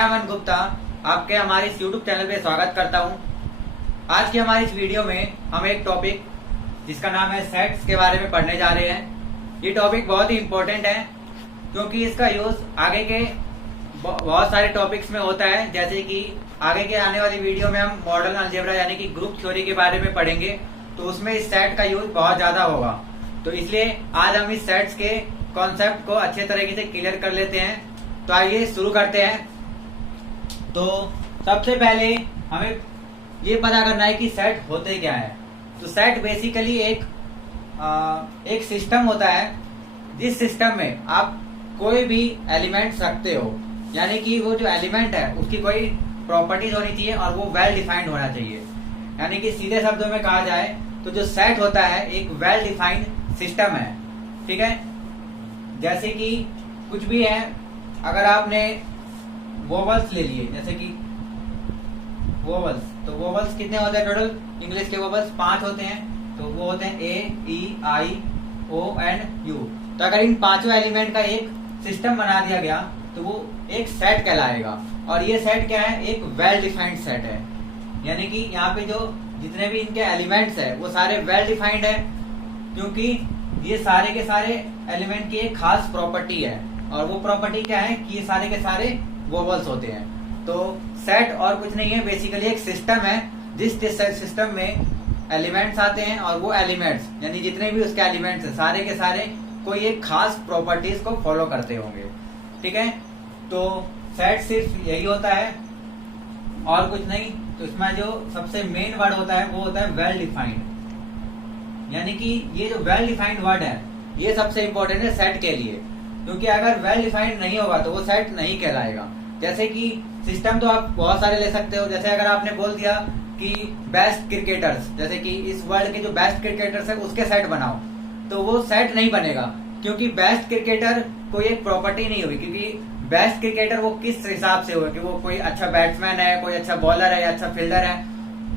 अमन गुप्ता आपके हमारे इस YouTube चैनल पे स्वागत करता हूं। आज की हमारी इस वीडियो में हम एक टॉपिक जिसका नाम है सेट्स के बारे में पढ़ने जा रहे हैं। ये टॉपिक बहुत ही इम्पोर्टेंट है क्योंकि इसका यूज आगे के बहुत सारे टॉपिक्स में होता है। जैसे कि आगे के आने वाली वीडियो में हम मॉडल अलजेब्रा यानी कि ग्रुप थ्योरी के बारे में पढ़ेंगे, तो उसमें इस सेट का यूज बहुत ज्यादा होगा। तो इसलिए आज हम इस सेट्स के कॉन्सेप्ट को अच्छे तरीके से क्लियर कर लेते हैं। तो आइए शुरू करते हैं। तो सबसे पहले हमें ये पता करना है कि सेट होते क्या है। तो सेट बेसिकली एक सिस्टम होता है जिस सिस्टम में आप कोई भी एलिमेंट रखते हो, यानी कि वो जो एलिमेंट है उसकी कोई प्रॉपर्टीज होनी चाहिए और वो वेल डिफाइंड होना चाहिए। यानी कि सीधे शब्दों में कहा जाए तो जो सेट होता है एक वेल डिफाइंड सिस्टम है। ठीक है, जैसे कि कुछ भी है, अगर आपने वोवल्स ले लिए, जैसे कि वोवल्स, तो वोवल्स कितने होते हैं टोटल? इंग्लिश के वोवल्स 5 होते हैं। तो वो होते हैं ए, ई, आई, ओ एंड यू। तो अगर इन पांचों एलिमेंट का एक सिस्टम बना दिया गया तो वो एक सेट कहलाएगा। और ये सेट क्या है? एक वेल डिफाइंड सेट है। यानी कि यहाँ पे जो जितने भी इनके एलिमेंट्स है वो सारे वेल डिफाइंड है, क्योंकि ये सारे के सारे एलिमेंट की एक खास प्रॉपर्टी है। और वो प्रॉपर्टी क्या है कि ये सारे के सारे वोवल्स होते हैं। तो सेट और कुछ नहीं है, बेसिकली एक सिस्टम है जिस सिस्टम में एलिमेंट्स आते हैं और वो एलिमेंट्स यानी जितने भी उसके एलिमेंट्स हैं सारे के सारे कोई एक खास प्रॉपर्टीज को फॉलो करते होंगे। ठीक है, तो सेट सिर्फ यही होता है और कुछ नहीं। तो इसमें जो सबसे मेन वर्ड होता है वो होता है वेल डिफाइंड। यानी कि ये जो वेल डिफाइंड वर्ड है ये सबसे इंपॉर्टेंट है सेट के लिए, क्योंकि अगर वेल डिफाइंड नहीं होगा तो वो सेट नहीं कहलाएगा। जैसे कि सिस्टम तो आप बहुत सारे ले सकते हो। जैसे अगर आपने बोल दिया कि बेस्ट क्रिकेटर्स, जैसे कि इस वर्ल्ड के जो बेस्ट क्रिकेटर्स है उसके सेट बनाओ, तो वो सेट नहीं बनेगा, क्योंकि बेस्ट क्रिकेटर कोई एक प्रॉपर्टी नहीं होगी। क्योंकि बेस्ट क्रिकेटर वो किस हिसाब से होगा कि वो कोई अच्छा बैट्समैन है, कोई अच्छा बॉलर है या अच्छा फील्डर है,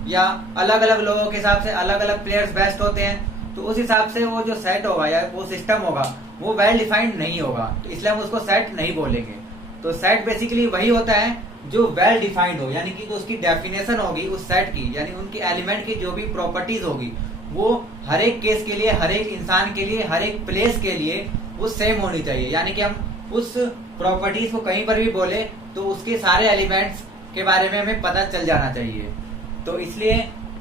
या अलग अलग लोगों के हिसाब से अलग अलग प्लेयर्स बेस्ट होते हैं। तो उस हिसाब से वो जो सेट होगा या वो सिस्टम होगा वो वेल डिफाइंड नहीं होगा, तो इसलिए हम उसको सेट नहीं बोलेंगे। तो सेट बेसिकली वही होता है जो वेल डिफाइंड हो, यानी कि जो उसकी डेफिनेशन होगी उस सेट की, यानी उनकी एलिमेंट की जो भी प्रॉपर्टीज होगी वो हर एक केस के लिए, हर एक इंसान के लिए, हर एक प्लेस के लिए वो सेम होनी चाहिए। यानी कि हम उस प्रॉपर्टीज को कहीं पर भी बोले तो उसके सारे एलिमेंट्स के बारे में हमें पता चल जाना चाहिए। तो इसलिए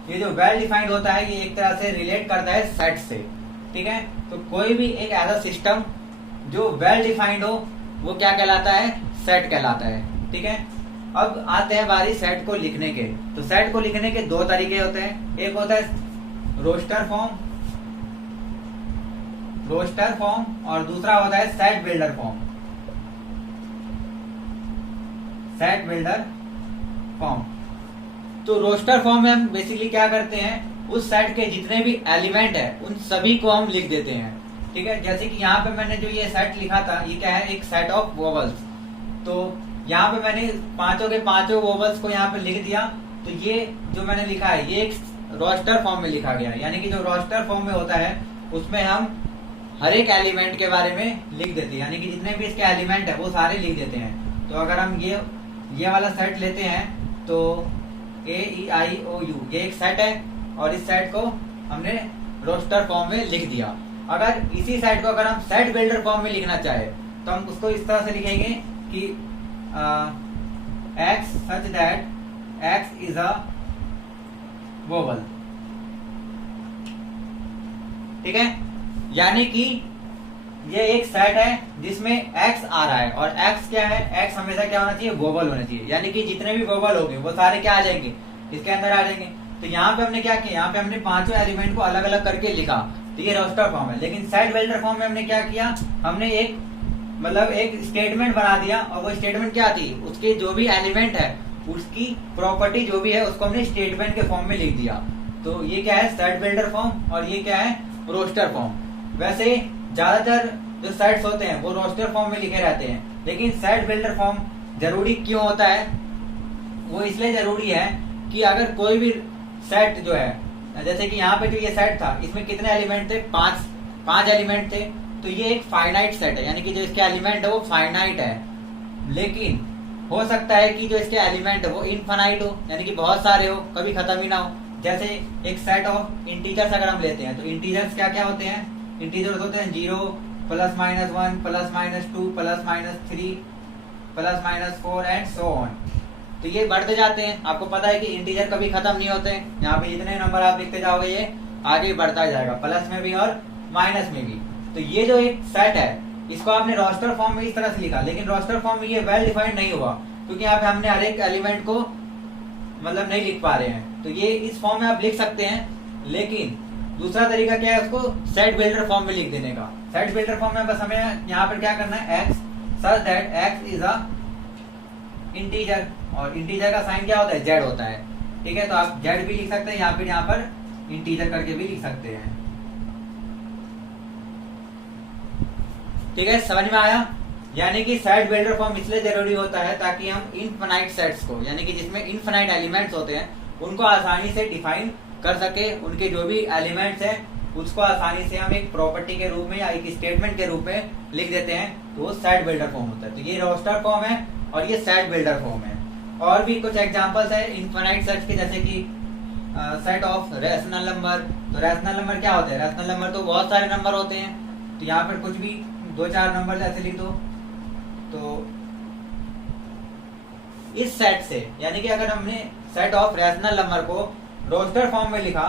ये जो वेल डिफाइंड होता है ये एक तरह से रिलेट करता है सेट से। ठीक है, तो कोई भी एक ऐसा सिस्टम जो वेल डिफाइंड हो वो क्या कहलाता है? सेट कहलाता है। ठीक है, अब आते हैं बारी सेट को लिखने के। तो सेट को लिखने के दो तरीके होते हैं। एक होता है रोस्टर फॉर्म और दूसरा होता है सेट बिल्डर फॉर्म। तो रोस्टर फॉर्म में हम बेसिकली क्या करते हैं, उस सेट के जितने भी एलिमेंट है उन सभी को हम लिख देते हैं। ठीक है, जैसे कि यहाँ पे मैंने जो ये सेट लिखा था ये क्या है? एक सेट ऑफ वोवल्स। तो यहाँ पे मैंने पांचों के पांचों वोवल्स को यहाँ पे लिख दिया। तो ये जो मैंने लिखा है ये एक रोस्टर फॉर्म में लिखा गया है। यानी कि जो रोस्टर फॉर्म में होता है उसमें हम हर एक एलिमेंट के बारे में लिख देते हैं, यानी कि जितने भी इसके एलिमेंट है वो सारे लिख देते हैं। तो अगर हम ये वाला सेट लेते हैं तो ए, ई, आई, ओ, यू ये एक सेट है और इस सेट को हमने रोस्टर फॉर्म में लिख दिया। अगर इसी सेट को अगर हम सेट बिल्डर फॉर्म में लिखना चाहे तो हम उसको इस तरह से लिखेंगे कि x such that x is a vowel। ठीक है, यानी कि ये एक सेट है जिसमें x आ रहा है और x क्या है? x हमेशा क्या होना चाहिए? वोवल होना चाहिए। यानी कि जितने भी वोवल होंगे वो सारे क्या आ जाएंगे? इसके अंदर आ जाएंगे। तो यहाँ पे हमने क्या किया? यहाँ पे हमने पांचों एलिमेंट को अलग अलग करके लिखा। तो ये रोस्टर फॉर्म है। लेकिन सेट बिल्डर फॉर्म में हमने क्या किया? हमने एक स्टेटमेंट बना दिया और वो स्टेटमेंट क्या थी? उसके जो भी एलिमेंट है उसकी प्रॉपर्टी जो भी है उसको हमने स्टेटमेंट के फॉर्म में लिख दिया। तो ये क्या है? सेट बिल्डर फॉर्म और ये क्या है? Roster form. वैसे ज्यादातर जो सेट्स होते हैं वो रोस्टर फॉर्म में लिखे रहते हैं, लेकिन सेट बिल्डर फॉर्म जरूरी क्यों होता है? वो इसलिए जरूरी है कि अगर कोई भी सेट जो है, जैसे कि यहाँ पे जो ये सेट था इसमें कितने एलिमेंट थे? 5 एलिमेंट थे। तो ये एक फाइनाइट सेट है, यानी कि जो इसके एलिमेंट है वो फाइनाइट है। लेकिन हो सकता है कि जो इसके एलिमेंट वो इनफाइनाइट हो, यानी कि बहुत सारे हो, कभी खत्म ही ना हो। जैसे एक सेट ऑफ इंटीजर्स अगर हम लेते हैं तो इंटीजर्स क्या क्या होते हैं, इंटीजर्स होते हैं 0 +-1 +-2 +-3 +-4 एंड सो ऑन। तो ये बढ़ते जाते हैं। आपको पता है कि इंटीजर कभी खत्म नहीं होते। यहाँ पे जितने नंबर आप लिखते जाओगे ये आगे बढ़ता जाएगा, प्लस में भी और माइनस में भी। तो ये जो एक सेट है इसको आपने रोस्टर फॉर्म में इस तरह से लिखा, लेकिन रोस्टर फॉर्म में ये वेल डिफाइंड नहीं हुआ, क्योंकि यहाँ पे हमने हर एक एलिमेंट को मतलब नहीं लिख पा रहे हैं। तो ये इस फॉर्म में आप लिख सकते हैं, लेकिन दूसरा तरीका क्या है, उसको सेट बिल्डर फॉर्म में लिख देने का। सेट बिल्डर फॉर्म में बस हमें यहाँ पर क्या करना है, x such that x is a integer, और इंटीजर का साइन क्या होता है, जेड होता है। ठीक है, तो आप जेड भी लिख सकते हैं, यहाँ पर इंटीजर करके भी लिख सकते हैं। ठीक है, समझ में आया। यानी कि सेट बिल्डर फॉर्म इसलिए जरूरी होता है ताकि हम इनफाइनाइट सेट्स को, यानी कि जिसमें इनफाइनाइट एलिमेंट्स होते हैं, उनको आसानी से डिफाइन कर सके। उनके जो भी एलिमेंट्स हैं उसको आसानी से हम एक प्रॉपर्टी के रूप में या एक स्टेटमेंट के रूप में लिख देते हैं, तो वो सेट बिल्डर फॉर्म होता है। तो ये रोस्टर फॉर्म है और ये सेट बिल्डर फॉर्म है। और भी कुछ एग्जांपल्स है इनफाइनाइट सेट्स के, जैसे कि सेट ऑफ रैशनल नंबर। तो रैशनल नंबर क्या होते हैं, रैशनल नंबर तो बहुत सारे नंबर होते हैं। तो यहाँ पर कुछ भी 2-4 नंबर ऐसे लिख दो। तो इस सेट से, यानी कि अगर हमने सेट ऑफ रैशनल नंबर को रोस्टर फॉर्म में लिखा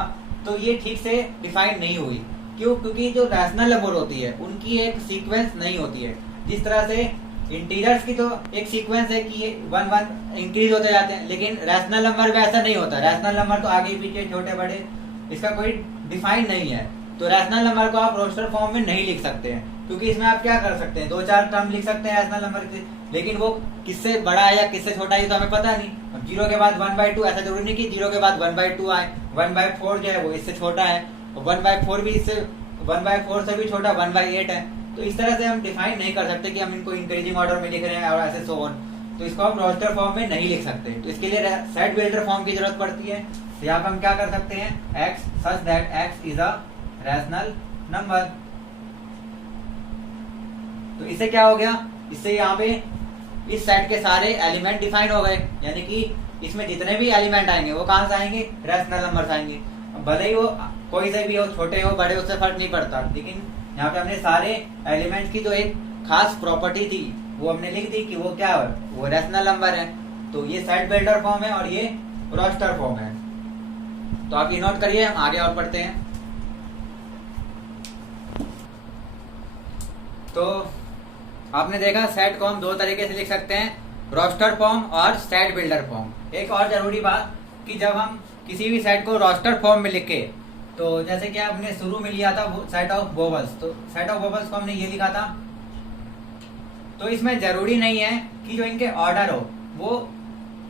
तो ये ठीक से डिफाइन नहीं हुई। क्यों? क्योंकि जो रैशनल नंबर होती है उनकी एक सीक्वेंस नहीं होती है। जिस तरह से इंटीजर्स की तो एक सीक्वेंस है कि ये 1-1 इंक्रीज होते जाते हैं, लेकिन रैशनल नंबर में ऐसा नहीं होता। रैशनल नंबर तो आगे पीछे छोटे बड़े इसका कोई डिफाइन नहीं है। तो रैशनल नंबर को आप रोस्टर फॉर्म में नहीं लिख सकते हैं, क्योंकि इसमें आप क्या कर सकते हैं, 2-4 टर्म लिख सकते हैं रैशनल नंबर के, लेकिन वो किससे बड़ा है या किससे छोटा है तो हमें पता नहीं। अब 0 के बाद 1/2 ऐसा जरूरी नहीं कि 0 के बाद 1/2 आए। 1/4 जो है वो इससे छोटा है, और 1/4 भी इससे 1/4 से भी छोटा 1/8 है। तो इस तरह से हम डिफाइन नहीं कर सकते कि हम इनको इंक्रीजिंग ऑर्डर में लिख रहे हैं और ऐसे सो ऑन। तो इसको हम रोस्टर फॉर्म में नहीं लिख सकते। तो इसके लिए सेट बिल्डर फॉर्म की जरूरत पड़ती है। तो यहाँ पर हम क्या कर सकते हैं, x such that x is a rational number. तो इससे क्या हो गया, इससे यहाँ पे इस सेट के सारे एलिमेंट डिफाइन हो गए, यानी कि इसमें जितने भी एलिमेंट आएंगे वो कहां से आएंगे, रैशनल नंबर से आएंगे। भले ही वो कोई से भी हो, छोटे हो बड़े, उससे फर्क नहीं पड़ता। लेकिन यहाँ पे हमने सारे एलिमेंट की जो एक खास प्रॉपर्टी थी वो हमने लिख दी कि वो क्या है, वो रैशनल नंबर है। तो ये सेट बिल्डर फॉर्म है और ये रोस्टर फॉर्म है। तो आप ये नोट करिए, हम आगे और पढ़ते हैं। तो आपने देखा सेट को हम 2 तरीके से लिख सकते हैं, रोस्टर फॉर्म और सेट बिल्डर फॉर्म। एक और जरूरी बात कि जब हम किसी भी सेट को रोस्टर फॉर्म में लिखे, तो जैसे कि आपने शुरू में लिया था सेट ऑफ वोवेल्स, तो सेट ऑफ वोवेल्स को हमने ये लिखा था। तो इसमें जरूरी नहीं है कि जो इनके ऑर्डर हो वो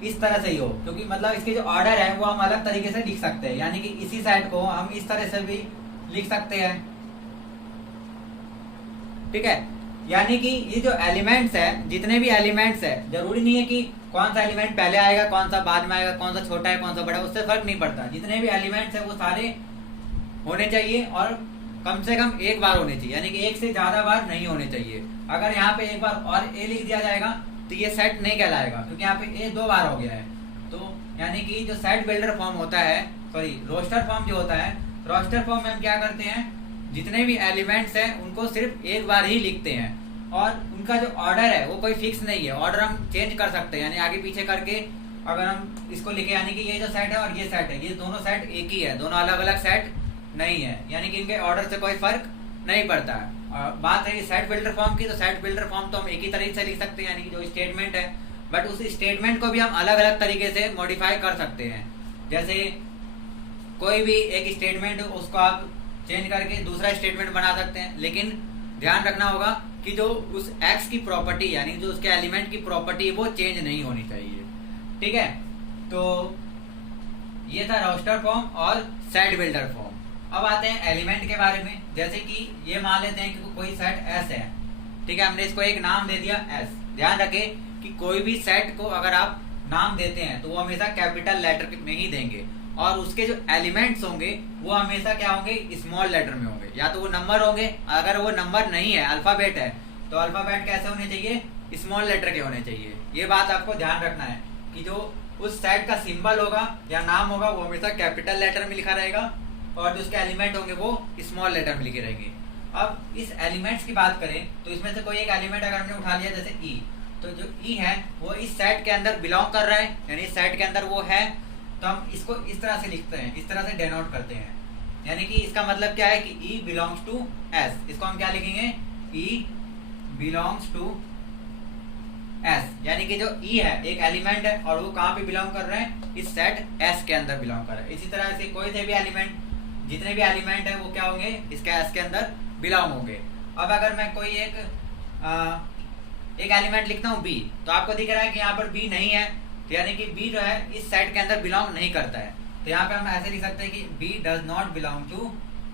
इस तरह से ही हो, क्योंकि मतलब इसके जो ऑर्डर है वो हम अलग तरीके से लिख सकते हैं। यानी कि इसी सेट को हम इस तरह से भी लिख सकते हैं। ठीक है, यानी कि ये जो एलिमेंट्स है, जितने भी एलिमेंट्स है, जरूरी नहीं है कि कौन सा एलिमेंट पहले आएगा, कौन सा बाद में आएगा, कौन सा छोटा है, कौन सा बड़ा है, उससे फर्क नहीं पड़ता। जितने भी एलिमेंट्स है वो सारे होने चाहिए और कम से कम एक बार होने चाहिए, यानी कि एक से ज्यादा बार नहीं होने चाहिए। अगर यहाँ पे एक बार और ए लिख दिया जाएगा तो ये सेट नहीं कहलाएगा, क्योंकि यहाँ पे ए 2 बार हो गया है। तो यानी कि जो सेट बिल्डर फॉर्म होता है, सॉरी रोस्टर फॉर्म जो होता है, रोस्टर फॉर्म में हम क्या करते हैं, जितने भी एलिमेंट्स हैं उनको सिर्फ एक बार ही लिखते हैं, और उनका जो ऑर्डर है वो कोई फिक्स नहीं है। ऑर्डर हम चेंज कर सकते हैं, यानी आगे पीछे करके अगर हम इसको लिखे, यानी कि ये जो सेट है और ये सेट है, ये दोनों सेट एक ही है, दोनों अलग अलग सेट नहीं है, यानी कि इनके ऑर्डर से कोई फर्क नहीं पड़ता है। और बात है सेट बिल्डर फॉर्म की, तो सेट बिल्डर फॉर्म तो हम एक ही तरीके से लिख सकते हैं, यानी कि जो स्टेटमेंट है, बट उस स्टेटमेंट को भी हम अलग अलग तरीके से मॉडिफाई कर सकते हैं। जैसे कोई भी एक स्टेटमेंट उसको आप चेंज करके दूसरा स्टेटमेंट बना सकते हैं, लेकिन ध्यान रखना होगा कि जो उस एक्स की प्रॉपर्टी, यानी जो उसके एलिमेंट की प्रॉपर्टी वो चेंज नहीं होनी चाहिए। ठीक है, तो ये था रोस्टर फॉर्म और सेट बिल्डर फॉर्म। अब आते हैं एलिमेंट के बारे में। जैसे कि ये मान लेते हैं कि कोई सेट एस है, ठीक है, हमने इसको एक नाम दे दिया एस। ध्यान रखें कि कोई भी सेट को अगर आप नाम देते हैं तो वो हमेशा कैपिटल लेटर में ही देंगे, और उसके जो एलिमेंट्स होंगे वो हमेशा क्या होंगे, स्मॉल लेटर में होंगे। या तो वो नंबर होंगे, अगर वो नंबर नहीं है, अल्फाबेट है, तो अल्फाबेट कैसे होने चाहिए, स्मॉल लेटर के होने चाहिए। ये बात आपको ध्यान रखना है कि जो उस सेट का सिंबल होगा या नाम होगा वो हमेशा कैपिटल लेटर में लिखा रहेगा और जो उसके एलिमेंट होंगे वो स्मॉल लेटर में लिखे रहेंगे। अब इस एलिमेंट्स की बात करें तो इसमें से कोई एक एलिमेंट अगर हमने उठा लिया जैसे ई, तो जो ई है वो इस सेट के अंदर बिलोंग कर रहा है, यानी इस सेट के अंदर वो है, तो हम इसको इस तरह से लिखते हैं, इस तरह से डेनोट करते हैं। यानी कि इसका मतलब क्या है कि ई बिलोंग्स टू एस। इसको हम क्या लिखेंगे, ई बिलोंग्स टू एस, यानी कि जो ई है एक एलिमेंट है और वो कहाँ पे बिलोंग कर रहे हैं, इस सेट एस के अंदर बिलोंग कर रहे हैं। इसी तरह से कोई से भी एलिमेंट, जितने भी एलिमेंट है वो क्या होंगे, इसके एस के अंदर बिलोंग होंगे। अब अगर मैं कोई एक एलिमेंट लिखता हूँ बी, तो आपको दिख रहा है कि यहाँ पर बी नहीं है, तो यानी कि बी जो है इस सेट के अंदर बिलोंग नहीं करता है। तो यहाँ पे हम ऐसे लिख सकते हैं कि B does not belong to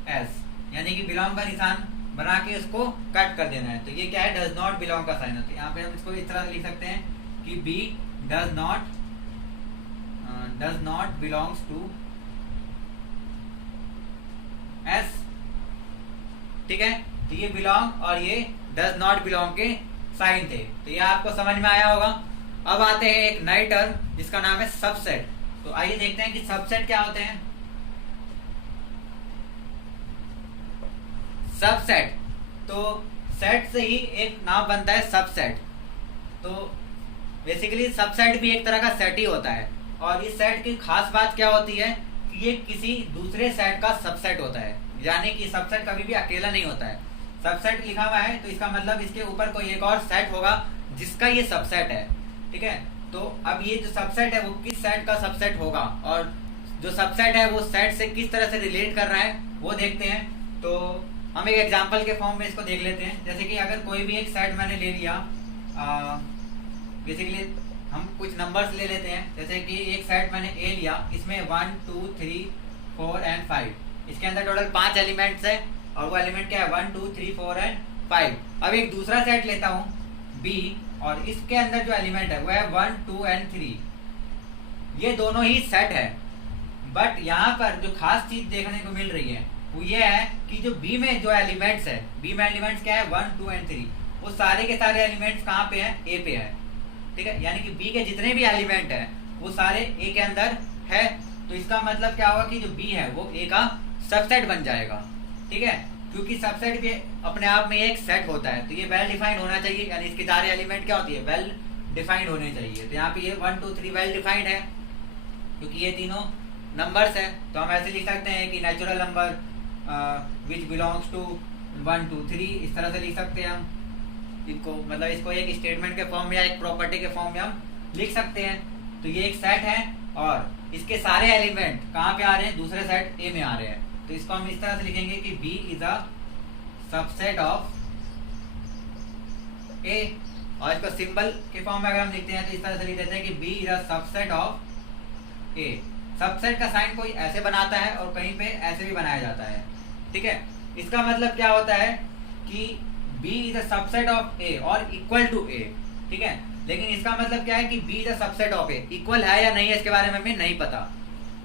S, यानी कि बिलोंग का निशान बना के उसको कट कर देना है। तो ये क्या है, डज नॉट बिलोंग का साइन है। तो यहाँ पे हम इसको इस तरह से लिख सकते हैं कि B does not belongs to S. ठीक है, तो ये बिलोंग और ये डज नॉट बिलोंग के साइन थे। तो ये आपको समझ में आया होगा। अब आते हैं एक नई टर्म जिसका नाम है सबसेट। तो आइए देखते हैं कि सबसेट क्या होते हैं। सबसेट, तो सेट से ही एक नाम बनता है सबसेट। तो बेसिकली सबसेट भी एक तरह का सेट ही होता है और इस सेट की खास बात क्या होती है कि ये किसी दूसरे सेट का सबसेट होता है, यानी कि सबसेट कभी भी अकेला नहीं होता है। सबसेट लिखा हुआ है तो इसका मतलब इसके ऊपर कोई एक और सेट होगा जिसका ये सबसेट है। ठीक है, तो अब ये जो सबसेट है वो किस सेट का सबसेट होगा और जो सबसेट है वो सेट से किस तरह से रिलेट कर रहा है वो देखते हैं। तो हम एक एग्जांपल के फॉर्म में इसको देख लेते हैं। जैसे कि अगर कोई भी एक सेट मैंने ले लिया, बेसिकली हम कुछ नंबर्स ले लेते हैं। जैसे कि एक सेट मैंने ए लिया, इसमें 1 2 3 4 एंड 5, इसके अंदर टोटल 5 एलिमेंट्स है और वो एलिमेंट क्या है 1 2 3 4 एंड 5। अब एक दूसरा सेट लेता हूँ बी और इसके अंदर जो एलिमेंट है वो है 1 2 एंड 3। ये दोनों ही सेट है, बट यहाँ पर जो खास चीज देखने को मिल रही है वो ये है कि जो बी में जो एलिमेंट्स है, बी में एलिमेंट्स क्या है 1 2 एंड 3, वो सारे के सारे एलिमेंट्स कहाँ पे हैं, ए पे है। ठीक है, यानी कि बी के जितने भी एलिमेंट है वो सारे ए के अंदर है। तो इसका मतलब क्या होगा कि जो बी है वो ए का सबसेट बन जाएगा। ठीक है, क्योंकि सबसेट भी अपने आप में एक सेट होता है, तो ये वेल डिफाइंड होना चाहिए, यानी इसके सारे एलिमेंट क्या होती है, वेल डिफाइंड होने चाहिए। तो यहाँ पे ये 1 2 3 वेल डिफाइंड है क्योंकि ये तीनों नंबर्स है। तो हम ऐसे लिख सकते हैं कि natural number which belongs to 1 2 3, इस तरह से लिख सकते हैं हम इनको, मतलब इसको एक स्टेटमेंट के फॉर्म में या एक प्रॉपर्टी के फॉर्म में हम लिख सकते हैं। तो ये एक सेट है और इसके सारे एलिमेंट कहाँ पे आ रहे हैं, दूसरे सेट ए में आ रहे हैं। तो इसको हम इस तरह से लिखेंगे कि B is a subset of A, और इसको सिंबल के फॉर्म में अगर हम लिखते हैं तो इस तरह से लिख देते हैं कि B is a subset of A। Subset का साइन कोई ऐसे बनाता है और कहीं पे ऐसे भी बनाया जाता है। ठीक है, इसका मतलब क्या होता है कि B is a subset of A और इक्वल टू A। ठीक है, लेकिन इसका मतलब क्या है कि B is a subset of A, equal है या नहीं है इसके बारे में हमें नहीं पता।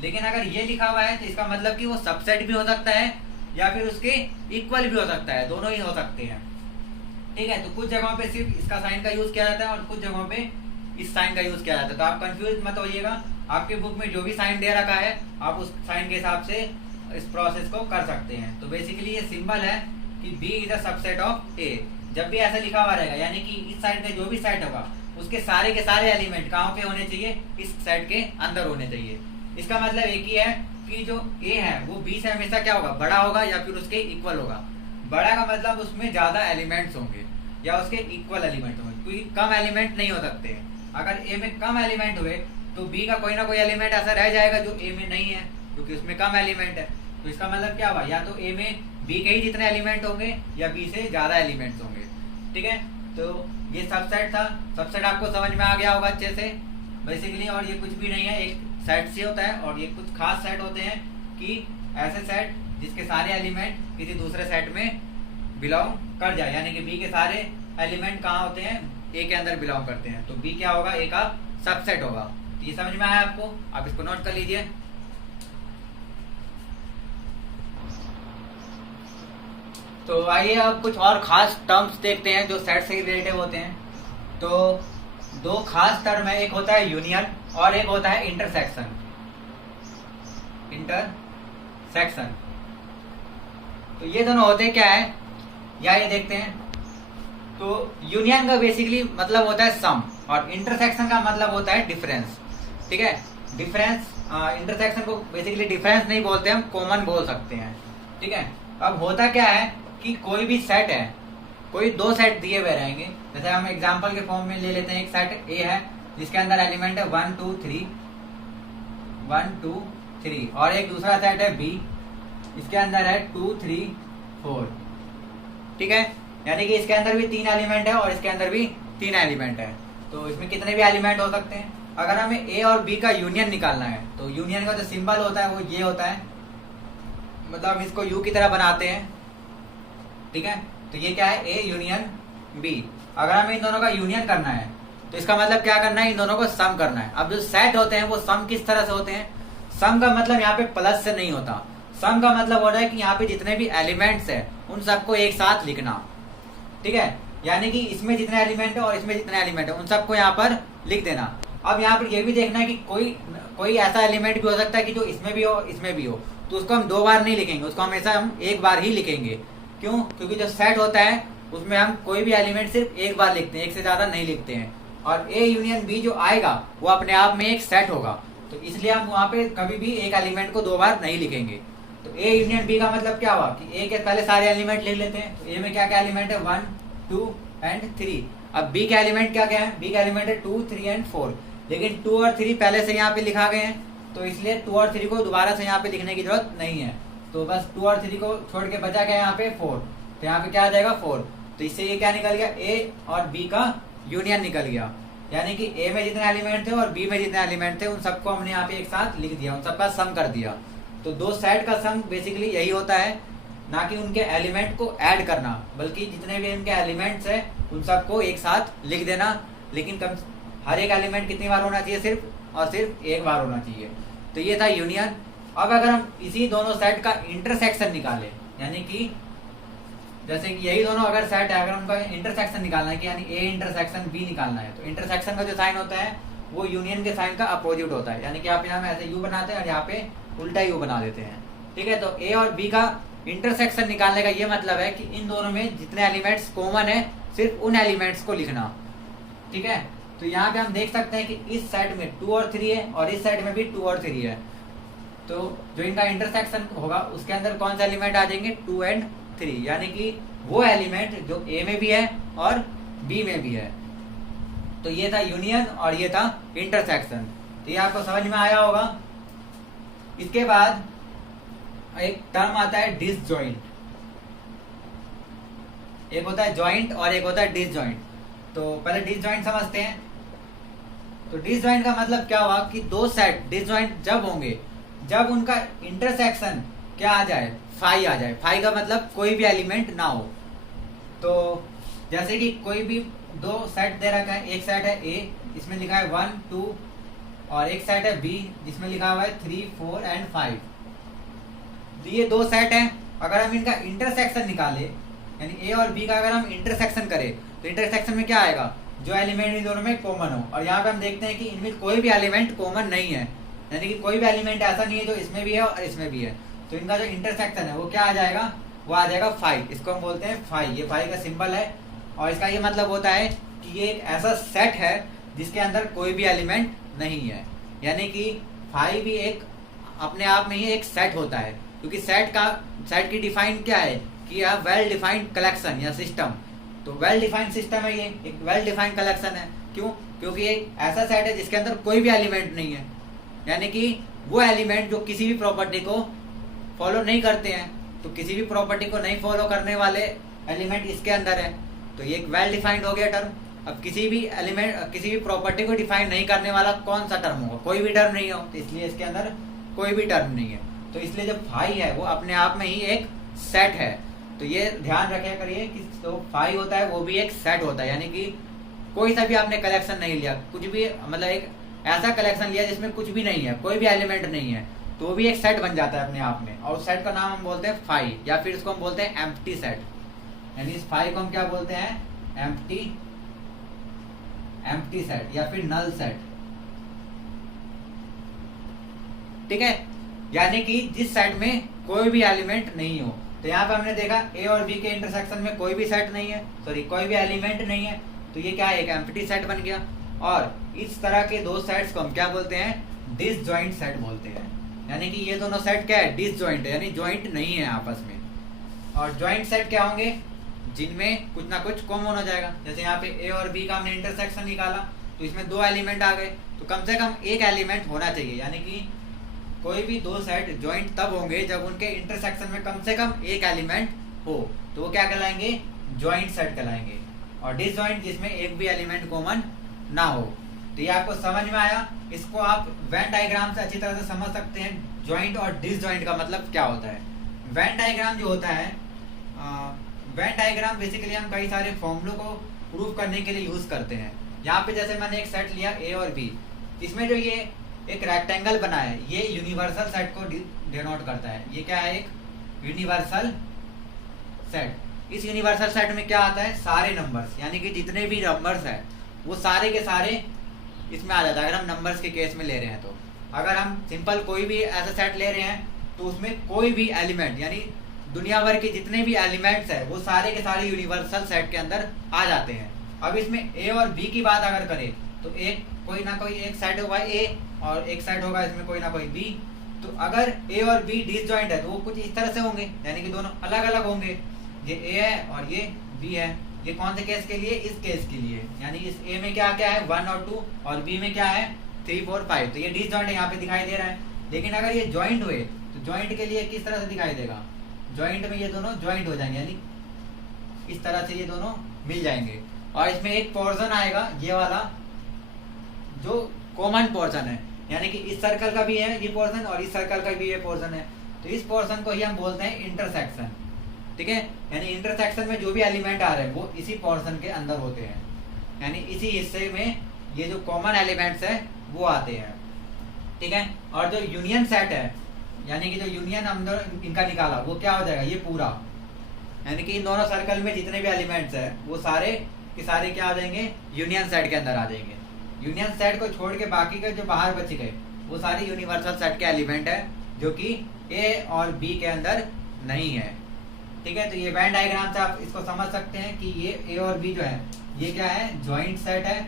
लेकिन अगर ये लिखा हुआ है तो इसका मतलब कि वो सबसेट भी हो सकता है या फिर उसके इक्वल भी हो सकता है, दोनों ही हो सकते हैं। ठीक है, तो कुछ जगहों पे सिर्फ इसका साइन का यूज किया जाता है और कुछ जगहों पे इस साइन का यूज किया जाता है। तो आप कंफ्यूज मत होइएगा, आपके बुक में जो भी साइन दे रखा है आप उस साइन के हिसाब से इस प्रोसेस को कर सकते हैं। तो बेसिकली ये सिंबल है कि B is a subset of A। जब भी ऐसा लिखा हुआ रहेगा यानी कि इस साइड का जो भी सेट होगा उसके सारे के सारे एलिमेंट कहाँ पे होने चाहिए, इस सेट के अंदर होने चाहिए। इसका मतलब एक ही है कि जो A है वो B से हमेशा क्या होगा, बड़ा होगा या फिर उसके इक्वल होगा। बड़ा का मतलब उसमें ज्यादा एलिमेंट्स होंगे या उसके इक्वल एलिमेंट होंगे, क्योंकि कम एलिमेंट नहीं हो सकते। अगर A में कम एलिमेंट हुए तो B का कोई ना कोई एलिमेंट ऐसा रह जाएगा जो A में नहीं है, क्योंकि उसमें कम एलिमेंट है। तो इसका मतलब क्या हुआ, या तो A में B के ही जितने एलिमेंट होंगे या B से ज्यादा एलिमेंट्स होंगे। ठीक है, तो ये सबसेट था। सबसेट आपको समझ में आ गया होगा अच्छे से बेसिकली। और ये कुछ भी नहीं है, एक सेट से होता है और ये कुछ खास सेट होते हैं कि ऐसे सेट जिसके सारे एलिमेंट किसी दूसरे सेट में बिलोंग कर जाए, यानी कि बी के सारे एलिमेंट कहाँ होते हैं, ए के अंदर बिलोंग करते हैं। तो बी क्या होगा, ए का सबसेट होगा। तो ये समझ में आया आपको, आप इसको नोट कर लीजिए। तो आइए अब कुछ और खास टर्म्स देखते हैं जो सेट से रिलेटेड होते हैं। तो दो खास टर्म है, एक होता है यूनियन और एक होता है इंटरसेक्शन। इंटरसेक्शन तो ये दोनों होते क्या है, या ये देखते हैं। तो यूनियन का बेसिकली मतलब होता है सम और इंटरसेक्शन का मतलब होता है डिफरेंस। ठीक है, डिफरेंस इंटरसेक्शन को बेसिकली डिफरेंस नहीं बोलते, हम कॉमन बोल सकते हैं। ठीक है, अब होता क्या है कि कोई भी सेट है, कोई दो सेट दिए हुए रहेंगे। जैसे हम एग्जांपल के फॉर्म में ले लेते हैं, एक सेट ए है जिसके अंदर एलिमेंट है 1 2 3 1 2 3 और एक दूसरा सेट है बी, इसके अंदर है 2 3 4। ठीक है, यानी कि इसके अंदर भी 3 एलिमेंट है और इसके अंदर भी 3 एलिमेंट है। तो इसमें कितने भी एलिमेंट हो सकते हैं। अगर हमें ए और बी का यूनियन निकालना है तो यूनियन का जो सिंबल होता है वो ये होता है, मतलब हम इसको यू की तरह बनाते हैं। ठीक है, तो ये क्या है, ए यूनियन बी। अगर हमें इन दोनों का यूनियन करना है तो इसका मतलब क्या करना है, इन दोनों को सम करना है। अब जो सेट होते हैं वो सम किस तरह से होते हैं, सम का मतलब यहाँ पे प्लस से नहीं होता। सम का मतलब हो रहा है कि यहाँ पे जितने भी एलिमेंट्स है उन सबको एक साथ लिखना। ठीक है, यानी कि इसमें जितने एलिमेंट है और इसमें जितने एलिमेंट है उन सबको यहाँ पर लिख देना। अब यहाँ पर ये भी देखना है कि कोई ऐसा एलिमेंट भी हो सकता है कि जो इसमें भी हो इसमें भी हो, तो उसको हम 2 बार नहीं लिखेंगे, उसको हमेशा हम एक बार ही लिखेंगे। क्यों, क्योंकि जो सेट होता है उसमें हम कोई भी एलिमेंट सिर्फ एक बार लिखते हैं, एक से ज्यादा नहीं लिखते हैं। और ए यूनियन बी जो आएगा वो अपने आप में एक सेट होगा, तो इसलिए हम वहां पे कभी भी एक एलिमेंट को 2 बार नहीं लिखेंगे। तो ए यूनियन बी का मतलब क्या हुआ कि ए के पहले सारे एलिमेंट लिख लेते हैं। तो ए में क्या क्या एलिमेंट है, 1 2 एंड 3। अब बी का एलिमेंट क्या क्या है, बी का एलिमेंट है 2 3 एंड 4, लेकिन 2 और 3 पहले से यहाँ पे लिखा गए हैं, तो इसलिए 2 और 3 को दोबारा से यहाँ पे लिखने की जरूरत नहीं है। तो बस 2 और 3 को छोड़ के बचा गया यहाँ पे 4, तो यहाँ पे क्या आ जाएगा 4। तो इससे ये क्या निकल गया, ए और बी का यूनियन निकल गया। यानी कि ए में जितने एलिमेंट थे और बी में जितने एलिमेंट थे उन सबको हमने यहाँ पे एक साथ लिख दिया, उन सबका सम कर दिया। तो दो सेट का सम बेसिकली यही होता है, ना कि उनके एलिमेंट को ऐड करना, बल्कि जितने भी उनके एलिमेंट्स है उन सबको एक साथ लिख देना। लेकिन हर एक एलिमेंट कितनी बार होना चाहिए, सिर्फ और सिर्फ एक बार होना चाहिए। तो ये था यूनियन। अब अगर हम इसी दोनों सेट का इंटरसेक्शन निकालें, यानी कि जैसे कि यही दोनों अगर सेट है, अगर उनका इंटरसेक्शन निकालना है कि यानी ए इंटरसेक्शन बी निकालना है, तो इंटरसेक्शन का जो साइन होता है वो यूनियन के साइन का अपोजिट होता है। यानी कि आप यहाँ में ऐसे यू बनाते हैं और यहाँ पे उल्टा यू बना देते हैं। ठीक है, तो ए और बी का इंटरसेक्शन निकालने का ये मतलब है कि इन दोनों में जितने एलिमेंट्स कॉमन है सिर्फ उन एलिमेंट्स को लिखना। ठीक है, तो यहाँ पे हम देख सकते हैं कि इस साइड में 2 और 3 है और इस साइड में भी 2 और 3 है। तो जो इनका इंटरसेक्शन होगा उसके अंदर कौन सा एलिमेंट आ जाएंगे, 2 एंड 3, यानी कि वो एलिमेंट जो ए में भी है और बी में भी है। तो ये था यूनियन और ये था इंटरसेक्शन। तो ये आपको समझ में आया होगा। इसके बाद एक टर्म आता है डिसजॉइंट। एक होता है जॉइंट और एक होता है डिसजॉइंट। तो पहले डिसजॉइंट समझते हैं। तो डिसजॉइंट का मतलब क्या हुआ कि दो सेट डिसजॉइंट जब होंगे जब उनका इंटरसेक्शन क्या आ जाए, फाई आ जाए। फाई का मतलब कोई भी एलिमेंट ना हो। तो जैसे कि कोई भी दो सेट दे रखा है, एक सेट है ए, इसमें लिखा है 1 2, और एक सेट है बी जिसमें लिखा हुआ है 3 4 एंड 5। तो ये दो सेट हैं। अगर हम इनका इंटरसेक्शन निकाले, यानी ए और बी का अगर हम इंटरसेक्शन करें तो इंटरसेक्शन में क्या आएगा, जो एलिमेंट इन दोनों में कॉमन हो। और यहाँ पे हम देखते हैं कि इनमें कोई भी एलिमेंट कॉमन नहीं है, यानी कि कोई भी एलिमेंट ऐसा नहीं है जो इसमें भी है और इसमें भी है। तो इनका जो इंटरसेक्शन है वो क्या आ जाएगा, वो आ जाएगा 5। इसको हम बोलते हैं 5। ये 5 का सिंबल है और इसका ये मतलब होता है कि ये एक ऐसा सेट है जिसके अंदर कोई भी एलिमेंट नहीं है। यानी कि 5 भी एक अपने आप में ही एक सेट होता है, क्योंकि सेट की डिफाइन क्या है कि यह वेल डिफाइंड कलेक्शन या सिस्टम। तो वेल डिफाइंड सिस्टम है, ये एक वेल डिफाइंड कलेक्शन है। क्यों, क्योंकि एक ऐसा सेट है जिसके अंदर कोई भी एलिमेंट नहीं है, यानी कि वो एलिमेंट जो किसी भी प्रॉपर्टी को फॉलो नहीं करते हैं। तो किसी भी प्रॉपर्टी को नहीं फॉलो करने वाले एलिमेंट इसके अंदर है, तो ये एक वेल डिफाइंड हो गया टर्म। अब किसी भी एलिमेंट किसी भी प्रॉपर्टी को डिफाइन नहीं करने वाला कौन सा टर्म होगा, कोई भी टर्म नहीं हो, तो इसलिए इसके अंदर कोई भी टर्म नहीं है। तो इसलिए जो 5 है वो अपने आप में ही एक सेट है। तो ये ध्यान रखा करिए कि जो 5 होता है वो भी एक सेट होता है, यानी कि कोई सा भी आपने कलेक्शन नहीं लिया, कुछ भी मतलब एक ऐसा कलेक्शन लिया जिसमें कुछ भी नहीं है, कोई भी एलिमेंट नहीं है, तो वो भी एक सेट बन जाता है अपने आप में। और उस सेट का नाम हम बोलते हैं 5, या फिर इसको हम बोलते हैं एम्प्टी सेट। यानी इस 5 को हम क्या बोलते हैं, एम्प्टी एम्प्टी सेट या फिर नल सेट। ठीक है, यानी कि जिस सेट में कोई भी एलिमेंट नहीं हो। तो यहाँ पे हमने देखा ए और बी के इंटरसेक्शन में कोई भी सेट नहीं है, सॉरी कोई भी एलिमेंट नहीं है, तो ये क्या है, एक एम्प्टी सेट बन गया। और इस तरह के दो सेट्स को हम क्या बोलते हैं, डिसजॉइंट सेट बोलते हैं। यानी कि ये दोनों सेट क्या है, डिसजॉइंट है, यानी जॉइंट नहीं है आपस में। और जॉइंट सेट क्या होंगे, जिनमें कुछ ना कुछ कॉमन हो जाएगा। जैसे यहाँ पे ए और बी का हमने इंटरसेक्शन निकाला, तो इसमें दो एलिमेंट आ गए, तो कम से कम एक एलिमेंट होना चाहिए। यानी कि कोई भी दो सेट जॉइंट तब होंगे जब उनके इंटरसेक्शन में कम से कम एक एलिमेंट हो, तो वो क्या कहलाएंगे, जॉइंट सेट कहलाएंगे। और डिसजॉइंट जिसमें एक भी एलिमेंट कॉमन ना हो। तो ये आपको समझ में आया। इसको आप वेन डायग्राम से अच्छी तरह से समझ सकते हैं, जॉइंट और डिसजॉइंट का मतलब क्या होता है। वेन डायग्राम जो होता है, वेन डायग्राम बेसिकली हम कई सारे फॉर्मूलों को प्रूव करने के लिए यूज करते हैं। यहाँ पे जैसे मैंने एक सेट लिया ए और बी, इसमें जो ये एक रेक्टेंगल बना है, ये यूनिवर्सल सेट को डिनोट करता है। ये क्या है, एक यूनिवर्सल सेट। इस यूनिवर्सल सेट में क्या आता है, सारे नंबर्स, यानी कि जितने भी नंबर्स है वो सारे के सारे इसमें आ जाता है। अगर हम नंबर्स के केस में ले रहे हैं, तो अगर हम सिंपल कोई भी ऐसा सेट ले रहे हैं, तो उसमें कोई भी एलिमेंट, यानी दुनिया भर के जितने भी एलिमेंट्स है वो सारे के सारे यूनिवर्सल सेट के अंदर आ जाते हैं। अब इसमें ए और बी की बात अगर करें, तो एक कोई ना कोई एक सेट होगा ए और एक सेट होगा इसमें कोई ना कोई बी। तो अगर ए और बी डिसजॉइंट है तो वो कुछ इस तरह से होंगे, यानी कि दोनों अलग अलग होंगे। ये ए है और ये बी है। ये कौन से केस के लिए, इस केस के लिए। यानी इस ए में क्या क्या है, 1 और 2, और बी में क्या है, 3, 4, 5। तो ये डिसजॉइंट है, यहाँ पे दिखाई दे रहा है। लेकिन अगर ये जॉइंट हुए, तो जॉइंट के लिए किस तरह से दिखाई देगा, जॉइंट में ये दोनों जॉइंट हो जाएंगे, यानी इस तरह से ये दोनों मिल जाएंगे। और इसमें एक पोर्शन आएगा, ये वाला जो कॉमन पोर्शन है, यानी कि इस सर्कल का भी है ये पोर्शन और इस सर्कल का भी ये पोर्शन है। तो इस पोर्शन को ही हम बोलते हैं इंटरसेक्शन। ठीक है, यानी इंटरसेक्शन में जो भी एलिमेंट आ रहे हैं वो इसी पोर्शन के अंदर होते हैं, यानी इसी हिस्से में ये जो कॉमन एलिमेंट्स है वो आते हैं। ठीक है, और जो यूनियन सेट है, यानी कि जो यूनियन अंदर इनका निकाला, वो क्या हो जाएगा, ये पूरा, यानी कि इन दोनों सर्कल में जितने भी एलिमेंट्स है वो सारे के सारे क्या आ जाएंगे, यूनियन सेट के अंदर आ जाएंगे। यूनियन सेट को छोड़ के बाकी के जो बाहर बच गए वो सारे यूनिवर्सल सेट के एलिमेंट है, जो कि ए और बी के अंदर नहीं है। ठीक है, तो ये वेन डायग्राम से आप इसको समझ सकते हैं कि ये ए और बी जो है ये क्या है, जॉइंट सेट है,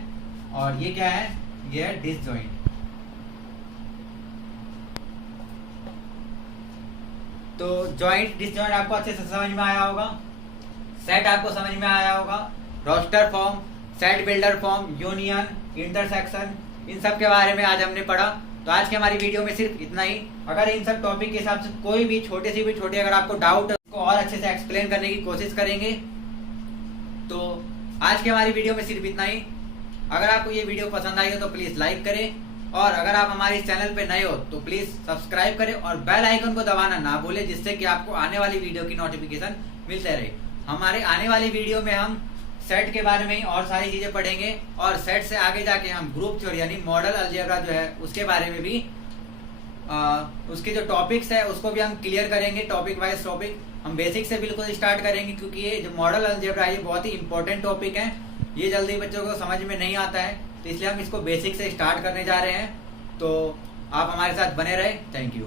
और ये क्या है, ये है डिसजॉइंट। तो जॉइंट डिसजॉइंट आपको अच्छे से समझ में आया होगा, सेट आपको समझ में आया होगा, roster form, set builder form, union, intersection, इन सब के बारे में आज हमने पढ़ा। तो आज की हमारी वीडियो में सिर्फ इतना ही। अगर इन सब टॉपिक के हिसाब से कोई भी छोटे से भी छोटे अगर आपको डाउट है, उसको और अच्छे से एक्सप्लेन करने की कोशिश करेंगे। तो आज की हमारी वीडियो में सिर्फ इतना ही। अगर आपको ये वीडियो पसंद आई हो तो प्लीज लाइक करें, और अगर आप हमारे इस चैनल पे नए हो तो प्लीज सब्सक्राइब करें और बेल आइकन को दबाना ना भूलें, जिससे कि आपको आने वाली वीडियो की नोटिफिकेशन मिलते रहे। हमारे आने वाली वीडियो में हम सेट के बारे में ही और सारी चीजें पढ़ेंगे, और सेट से आगे जाके हम ग्रुप थ्योरी यानी मॉडल अलजेब्रा जो है उसके बारे में भी उसके जो टॉपिक्स है उसको भी हम क्लियर करेंगे। टॉपिक वाइज टॉपिक हम बेसिक से बिल्कुल स्टार्ट करेंगे, क्योंकि ये जो मॉडल अलजेब्रा है ये बहुत ही इंपॉर्टेंट टॉपिक है। ये जल्दी बच्चों को समझ में नहीं आता है, तो इसलिए हम इसको बेसिक से स्टार्ट करने जा रहे हैं। तो आप हमारे साथ बने रहे। Thank you.